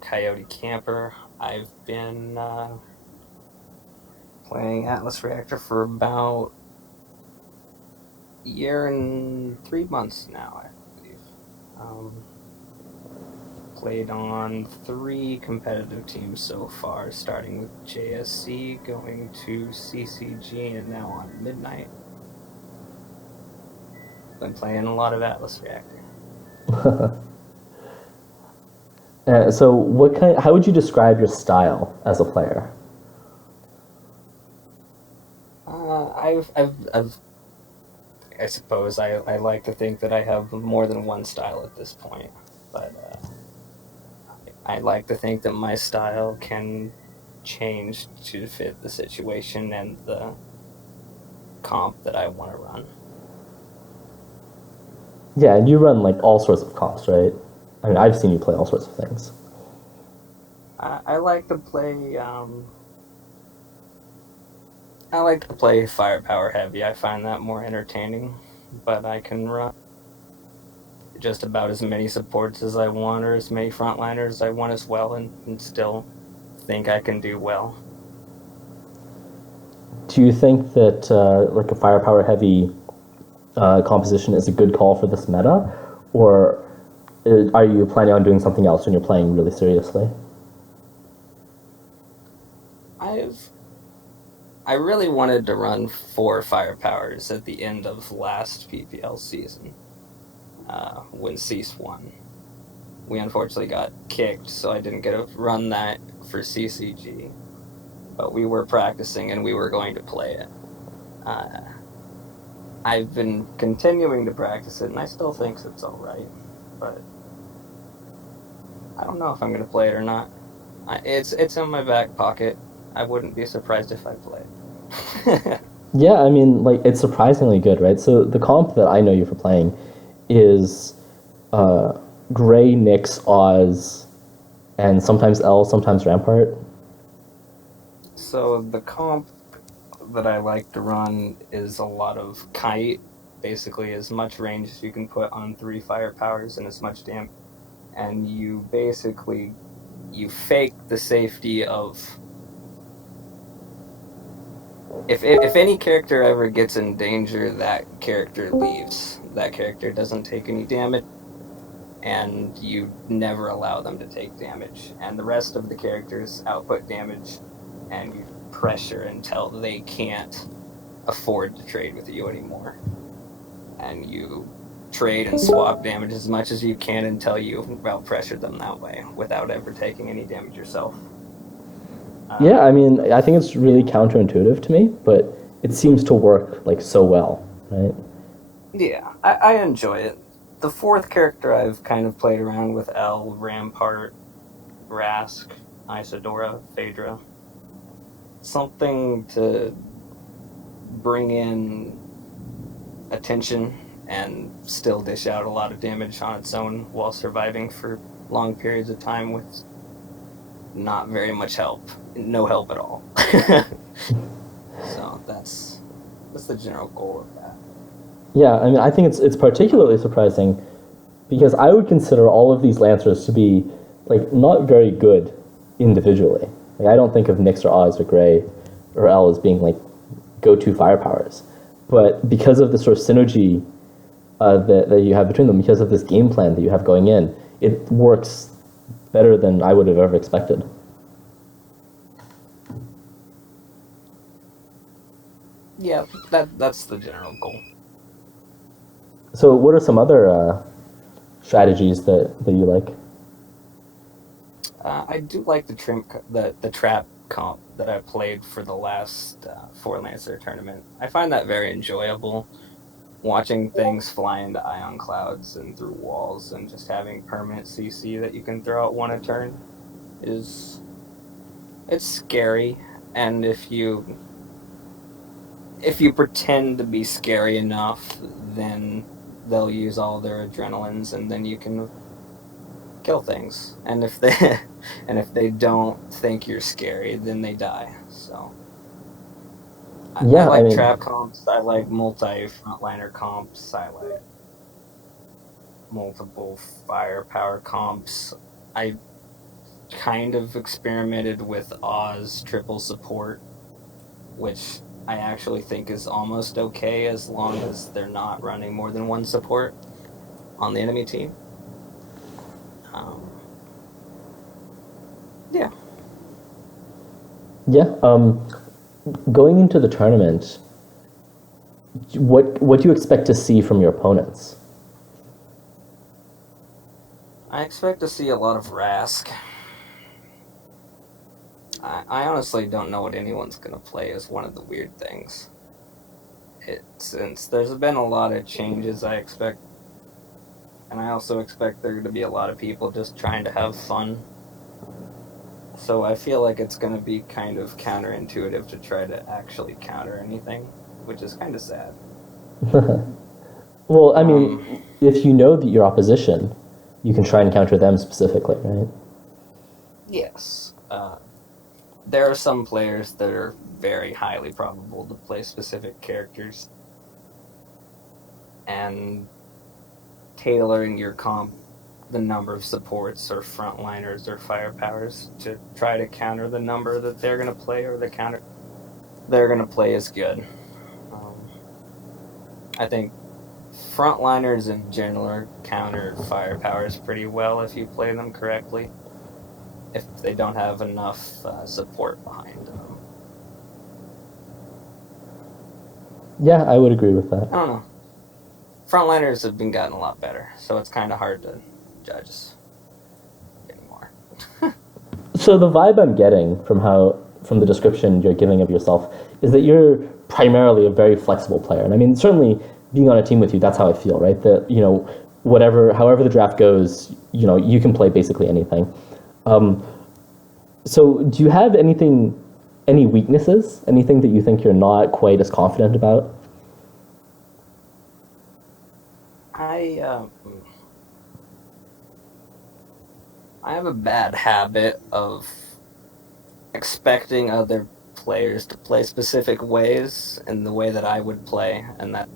Coyote camper. I've been playing Atlas Reactor for about a year and 3 months now, I believe. Um, Played on 3 competitive teams so far, starting with JSC, going to CCG, and now on Midnight. Been playing a lot of Atlas Reactor. So, How would you describe your style as a player? I've I suppose I like to think that I have more than one style at this point, but I like to think that my style can change to fit the situation and the comp that I want to run. Yeah, and you run like all sorts of comps, right? I mean, I've seen you play all sorts of things. I like to play. I like to play firepower heavy. I find that more entertaining, but I can run just about as many supports as I want or as many frontliners as I want as well, and still think I can do well. Do you think that like a firepower heavy composition is a good call for this meta, or are you planning on doing something else when you're playing really seriously? I've I really wanted to run 4 firepowers at the end of last PPL season when Cease won. We unfortunately got kicked, so I didn't get to run that for CCG. But we were practicing and we were going to play it. Uh, I've been continuing to practice it, and I still think it's all right. But I don't know if I'm going to play it or not. It's in my back pocket. I wouldn't be surprised if I play it. Yeah, I mean, like it's surprisingly good, right? So the comp that I know you for playing is uh, Gray, Nyx, Oz, and sometimes L, sometimes Rampart. So the comp that I like to run is a lot of kite, basically as much range as you can put on 3 firepowers and as much damage. And you fake the safety of if any character ever gets in danger, that character leaves. That character doesn't take any damage, and you never allow them to take damage. And the rest of the characters output damage, and you pressure until they can't afford to trade with you anymore. And you trade and swap damage as much as you can until you out pressure them that way without ever taking any damage yourself. Yeah, I Uh, mean, I think it's really counterintuitive to me, but it seems to work like so well, right? yeah, I enjoy it. The fourth character I've kind of played around with L, Rampart, Rask, Isadora, Phaedra. Something to bring in attention and still dish out a lot of damage on its own while surviving for long periods of time with not very much help, no help at all. So that's the general goal of that. Yeah, I mean, I think it's particularly surprising because I would consider all of these lancers to be like not very good individually. Like I don't think of Nyx or Oz or Gray or L as being like go-to firepowers, but because of the sort of synergy that you have between them, because of this game plan that you have going in, it works better than I would have ever expected. Yeah, that's the general goal. So, what are some other strategies that you like? I do like the trap comp that I played for the last 4 Lancer tournament. I find that very enjoyable. Watching things fly into ion clouds and through walls and just having permanent CC that you can throw out one a turn is it's scary. And if you pretend to be scary enough, then they'll use all their adrenalines, and then you can kill things. And if they and if they don't think you're scary, then they die. So I Yeah, I like mean, trap comps. I like multi frontliner comps. I like multiple firepower comps. I kind of experimented with Oz triple support, which I actually think is almost okay as long as they're not running more than one support on the enemy team. Um, yeah. Yeah. Going into the tournament, what do you expect to see from your opponents? I expect to see a lot of Rask. I honestly don't know what anyone's going to play is one of the weird things. Since there's been a lot of changes, I expect, and I also expect there to be a lot of people just trying to have fun. So I feel like it's going to be kind of counterintuitive to try to actually counter anything, which is kind of sad. Well, I Um, mean, if you know that your opposition, you can try and counter them specifically, right? yes. There are some players that are very highly probable to play specific characters, and tailoring your comp, the number of supports or frontliners or firepowers to try to counter the number that they're going to play or the counter they're going to play is good. Um, I think frontliners in general counter firepowers pretty well if you play them correctly, if they don't have enough support behind them. Yeah, I would agree with that. I don't know. Frontliners have been gotten a lot better, so it's kind of hard to judge anymore. So the vibe I'm getting from the description you're giving of yourself is that you're primarily a very flexible player, and I mean certainly being on a team with you, that's how I feel, right? That however the draft goes, you can play basically anything. So do you have any weaknesses, anything that you think you're not quite as confident about? I I have a bad habit of expecting other players to play specific ways in the way that I would play, and that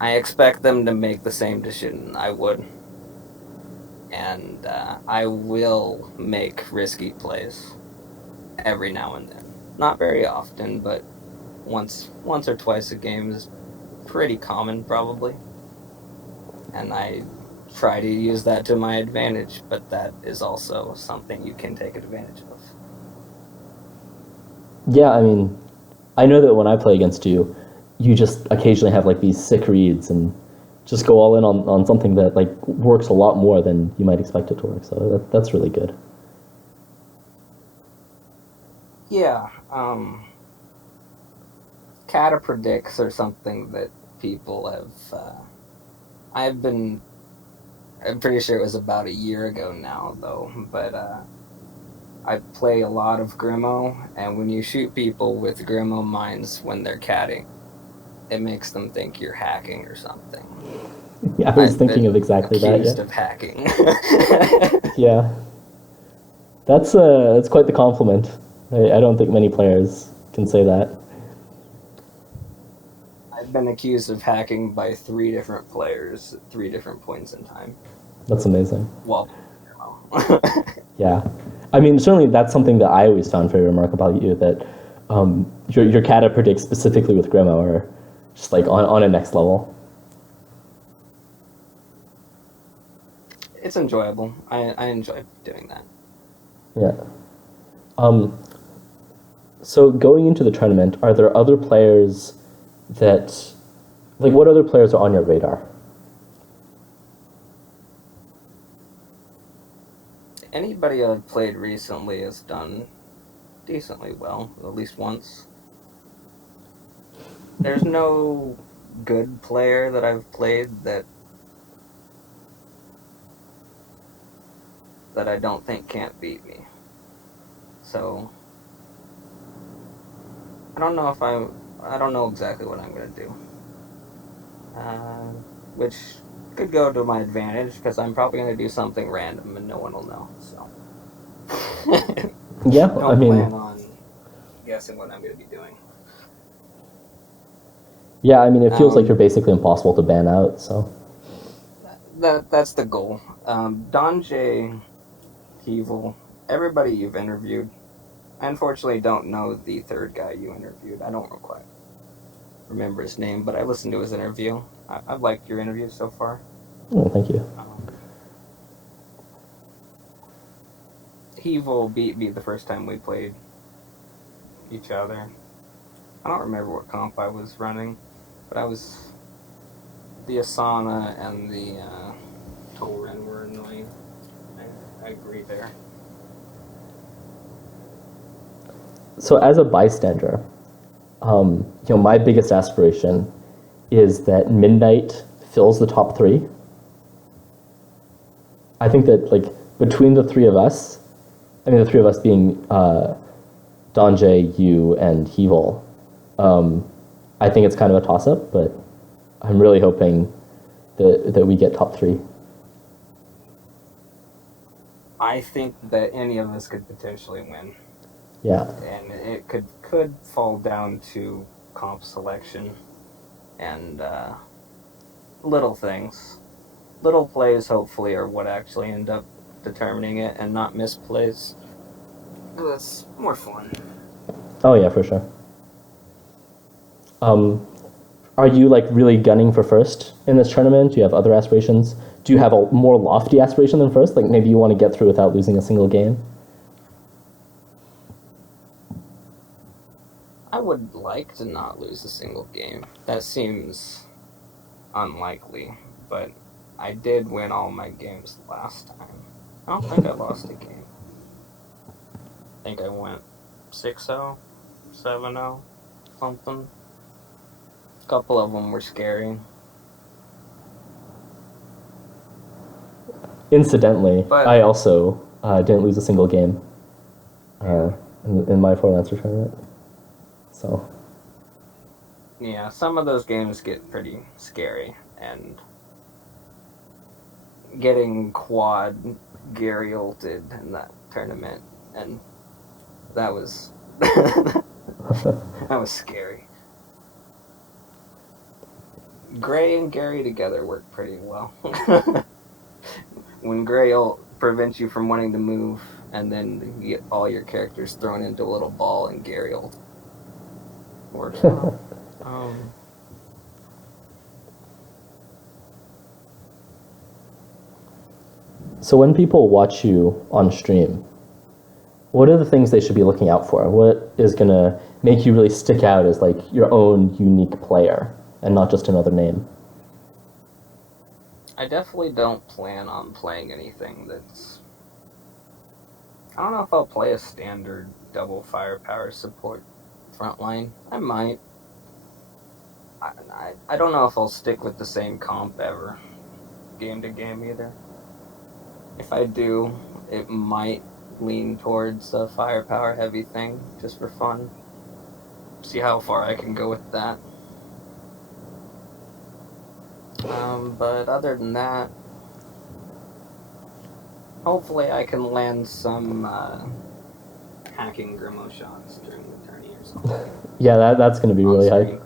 I expect them to make the same decision I would, and I will make risky plays every now and then. Not very often, but once or twice a game is pretty common, probably, and I try to use that to my advantage. But that is also something you can take advantage of. Yeah, I mean, I know that when I play against you, you just occasionally have like these sick reads and just go all in on something that like works a lot more than you might expect it to work. So that's really good. Yeah, Cata predicts or something that people have. I've been. I'm pretty sure it was about a year ago now, though. But I play a lot of Grimo, and when you shoot people with Grimo mines when they're catting, it makes them think you're hacking or something. Yeah, I was I've thinking of been exactly that. accused Yeah, of hacking. yeah, that's quite the compliment. I don't think many players can say that. I've been accused of hacking by 3 different players at 3 different points in time. That's amazing. Well, Grimo. Yeah, I mean certainly that's something that I always found very remarkable about you, that your kata predicts specifically with Grimo are just like on a next level. It's enjoyable. I enjoy doing that. Yeah. Um, so going into the tournament, are there other players that, like, what other players are on your radar? Anybody I've played recently has done decently well, at least once. There's no good player that I've played that I don't think can't beat me. So I don't know exactly what I'm gonna do. Which could go to my advantage because I'm probably gonna do something random and no one will know. So Yeah, I don't mean, plan on guessing what I'm gonna be doing. yeah, I mean, it feels like you're Um, basically impossible to ban out. So that's the goal. Donjay Evil everybody you've interviewed. I unfortunately don't know the third guy you interviewed. I don't quite remember his name, but I listened to his interview. I've liked your interview so far. Oh, thank you. Hevel beat me the first time we played each other. I don't remember what comp I was running, but I was... The Asana and the Torin were annoying. I agree there. So as a bystander, my biggest aspiration is that Midnight fills the top 3. I think that between the three of us, the three of us being Donjay, you, and Hevel, I think it's kind of a toss-up, but I'm really hoping that we get top 3. I think that any of us could potentially win. Yeah. And it could fall down to comp selection and little things. Little plays, hopefully, are what actually end up determining it, and not misplays. It's more fun. Oh, yeah, for sure. Are you really gunning for first in this tournament? Do you have other aspirations? Do you have a more lofty aspiration than first? Maybe you want to get through without losing a single game? I would like to not lose a single game. That seems unlikely, but I did win all my games last time. I don't think I lost a game. I think I went 6-0, 7-0, something. A couple of them were scary. Incidentally, I also didn't lose a single game in my 4-Lancer tournament. So. Yeah, some of those games get pretty scary, and getting quad Gary ulted in that tournament, and that was that was scary. Gray and Gary together work pretty well. When Gray ult prevents you from wanting to move, and then you get all your characters thrown into a little ball, and Gary ult works well. So when people watch you on stream, what are the things they should be looking out for? What is going to make you really stick out as your own unique player and not just another name? I definitely don't plan on playing anything that's... I don't know if I'll play a standard double firepower support frontline. I might. I don't know if I'll stick with the same comp ever, game to game either. If I do, it might lean towards a firepower heavy thing, just for fun. See how far I can go with that. But other than that, hopefully I can land some hacking Grimo shots during the tourney or something. Yeah, that's going to be really hype.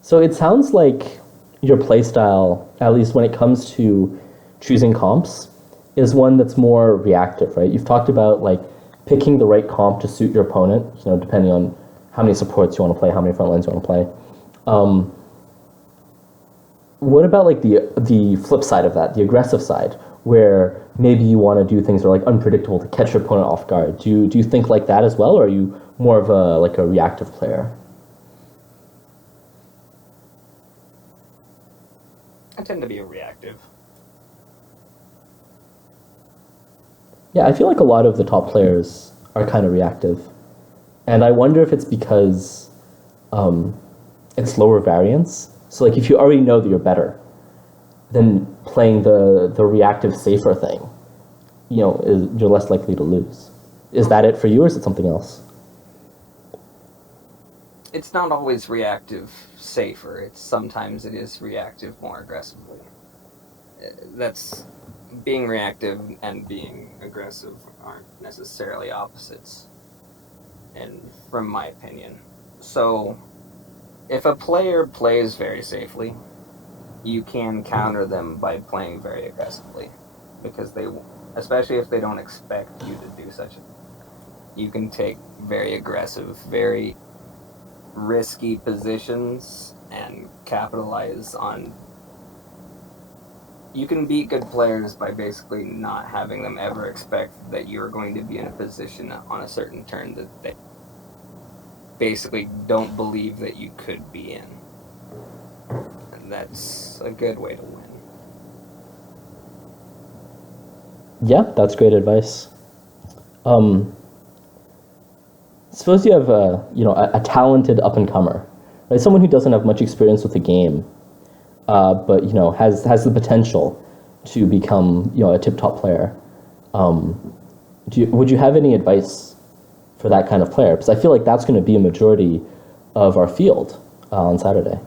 So it sounds like your playstyle, at least when it comes to choosing comps, is one that's more reactive, right? You've talked about picking the right comp to suit your opponent, depending on how many supports you want to play, how many front lines you want to play. What about the flip side of that, the aggressive side, where maybe you want to do things that are unpredictable to catch your opponent off guard? Do you think like that as well, or are you more of a reactive player? I tend to be reactive. Yeah, I feel like a lot of the top players are kind of reactive. And I wonder if it's because it's lower variance. So if you already know that you're better, then playing the reactive safer thing, you're less likely to lose. Is that it for you, or is it something else? It's not always reactive safer. Sometimes it is reactive more aggressively. That's... Being reactive and being aggressive aren't necessarily opposites, and from my opinion. So, if a player plays very safely, you can counter them by playing very aggressively, because especially if they don't expect you to do such a thing, you can take very aggressive, very risky positions and capitalize on. You can beat good players by basically not having them ever expect that you're going to be in a position on a certain turn that they basically don't believe that you could be in. And that's a good way to win. Yeah, that's great advice. Um, Suppose you have a talented up and comer, right? Someone who doesn't have much experience with the game, but has the potential to become a tip top player. Would you have any advice for that kind of player? Because I feel like that's going to be a majority of our field on Saturday.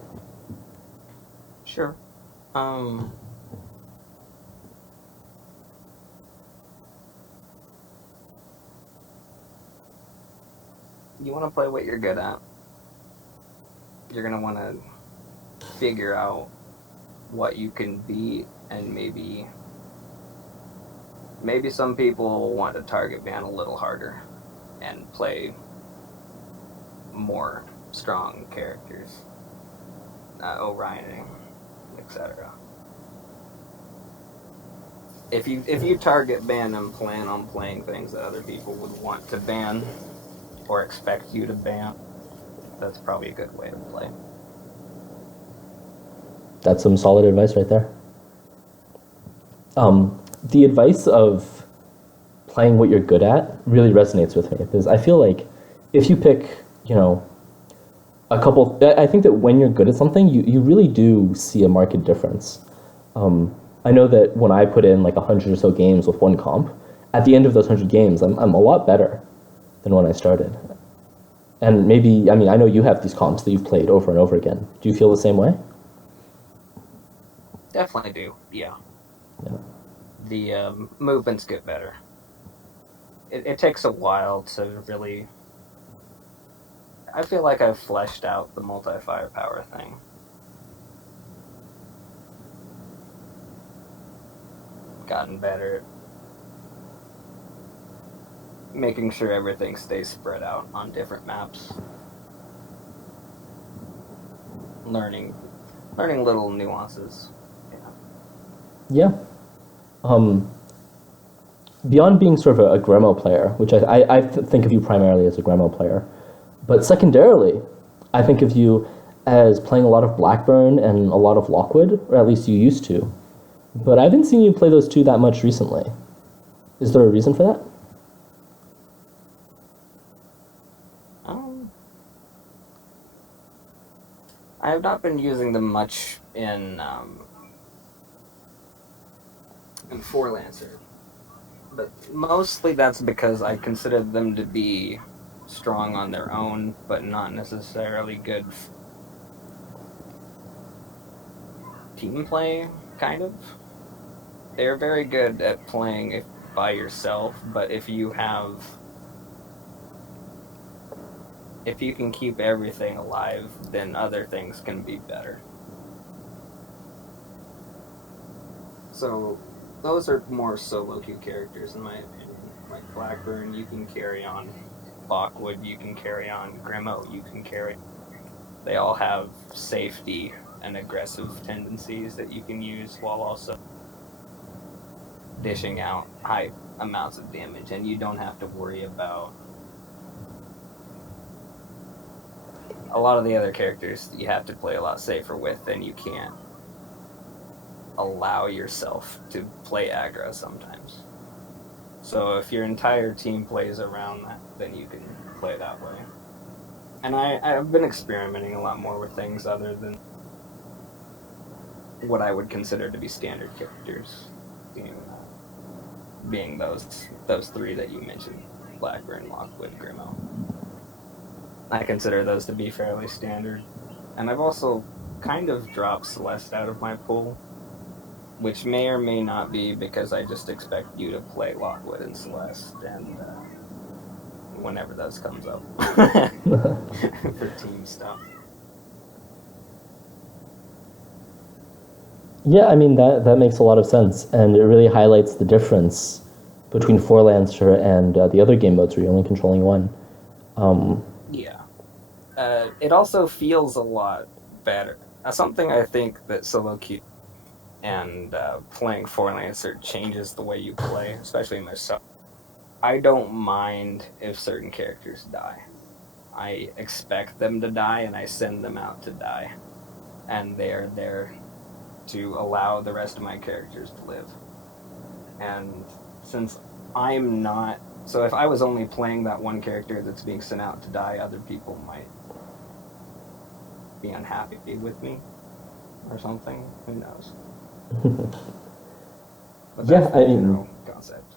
Sure. You want to play what you're good at. You're going to want to figure out what you can beat, and maybe some people want to target ban a little harder and play more strong characters, Orioning, etc. If you target ban and plan on playing things that other people would want to ban or expect you to ban, that's probably a good way to play. That's some solid advice right there. The advice of playing what you're good at really resonates with me, because I feel like if you pick, a couple, I think that when you're good at something, you really do see a marked difference. I know that when I put in like 100 or so games with one comp, at the end of those 100 games, I'm a lot better than when I started. And maybe, I mean, I know you have these comps that you've played over and over again. Do you feel the same way? Definitely do, yeah. Yeah. The movements get better. It takes a while to really. I feel like I've fleshed out the multi-firepower thing. Gotten better at making sure everything stays spread out on different maps. Learning little nuances. Yeah. Um, Beyond being sort of a Gremo player, which I think of you primarily as a Gremo player, but secondarily, I think of you as playing a lot of Blackburn and a lot of Lockwood, or at least you used to. But I haven't seen you play those two that much recently. Is there a reason for that? I have not been using them much in Four Lancer, but mostly that's because I consider them to be strong on their own, but not necessarily good team play. Kind of, they're very good at playing by yourself, but if you can keep everything alive, then other things can be better. So those are more solo queue characters in my opinion. Like Blackburn, you can carry on. Lockwood, you can carry on. Grimo, you can carry. They all have safety and aggressive tendencies that you can use while also dishing out high amounts of damage, and you don't have to worry about a lot of the other characters. You have to play a lot safer with, and you can't allow yourself to play aggro sometimes. So if your entire team plays around that, then you can play that way. And I've been experimenting a lot more with things other than what I would consider to be standard characters, being those three that you mentioned: Blackburn, Lockwood, Grimo. I consider those to be fairly standard. And I've also kind of dropped Celeste out of my pool, which may or may not be because I just expect you to play Lockwood and Celeste, and whenever those comes up for team stuff. Yeah, I mean that makes a lot of sense, and it really highlights the difference between Four Lancer and the other game modes where you're only controlling one. Yeah. It also feels a lot better. Something I think that solo queue and playing Four Lancer changes the way you play, especially in myself. I don't mind if certain characters die. I expect them to die, and I send them out to die. And they are there to allow the rest of my characters to live. And since I'm not... So if I was only playing that one character that's being sent out to die, other people might be unhappy with me or something. Who knows? But Yeah, that's the general concept.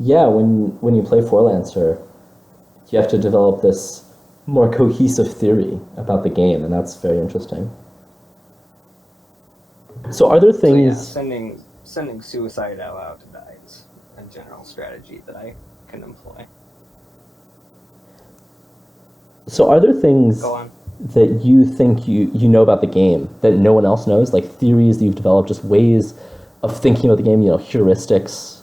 Yeah, when you play Four Lancer, you have to develop this more cohesive theory about the game, and that's very interesting. So are there So yeah, things sending suicidal out to die is a general strategy that I can employ. so are there things Go on. that you think you know about the game that no one else knows, like theories that you've developed, just ways of thinking about the game, heuristics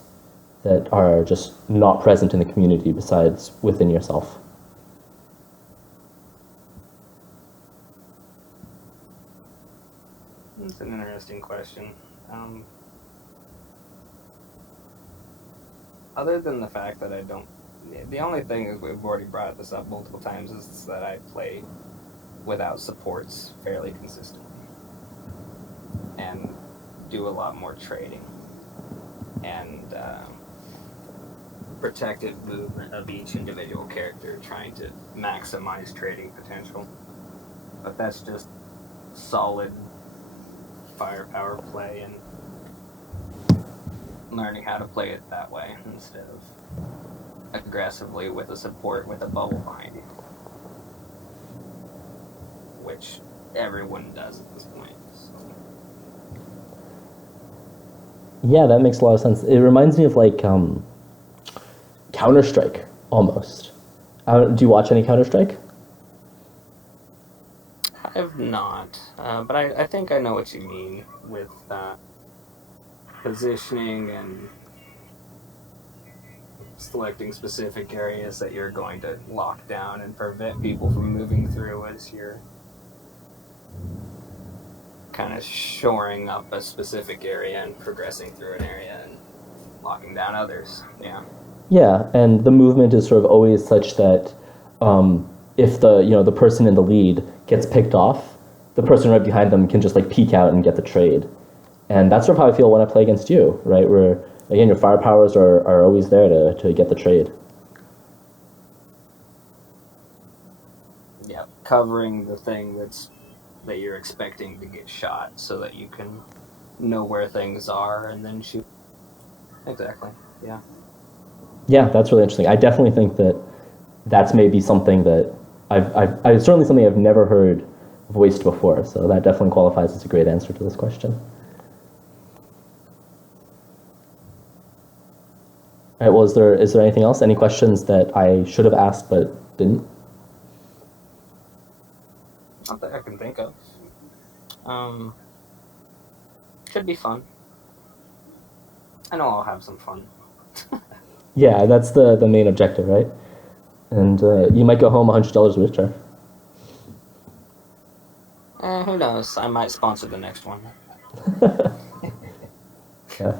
that are just not present in the community besides within yourself? That's an interesting question. Other than the fact that I don't... The only thing is, we've already brought this up multiple times, is that I play without supports fairly consistently. And do a lot more trading. And protective movement of each individual character, trying to maximize trading potential. But that's just solid firepower play and learning how to play it that way instead of aggressively with a support with a bubble behind you, which everyone does at this point. So. Yeah, that makes a lot of sense. It reminds me of like Counter-Strike almost. Do you watch any Counter-Strike? I've not, but I think I know what you mean with positioning and selecting specific areas that you're going to lock down and prevent people from moving through as you're kind of shoring up a specific area and progressing through an area and locking down others. Yeah. Yeah, and the movement is sort of always such that if the person in the lead gets picked off, the person right behind them can just like peek out and get the trade. And that's sort of how I feel when I play against you, right? Where again your firepowers are always there to get the trade. Yeah, covering the thing that you're expecting to get shot so that you can know where things are and then shoot. Exactly. Yeah. Yeah, that's really interesting. I definitely think that that's maybe something that I've certainly something I've never heard voiced before. So that definitely qualifies as a great answer to this question. All right. Well, is there anything else? Any questions that I should have asked but didn't? Not that I can think of. Should be fun. I know I'll have some fun. Yeah, that's the main objective, right? And you might go home $100 richer. Who knows? I might sponsor the next one. Yeah.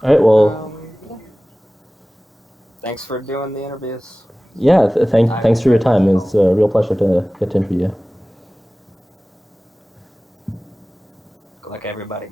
All right. Well. Yeah. Thanks for doing the interviews. Yeah. Thanks for your time. It was a real pleasure to get to interview you. Good luck, everybody.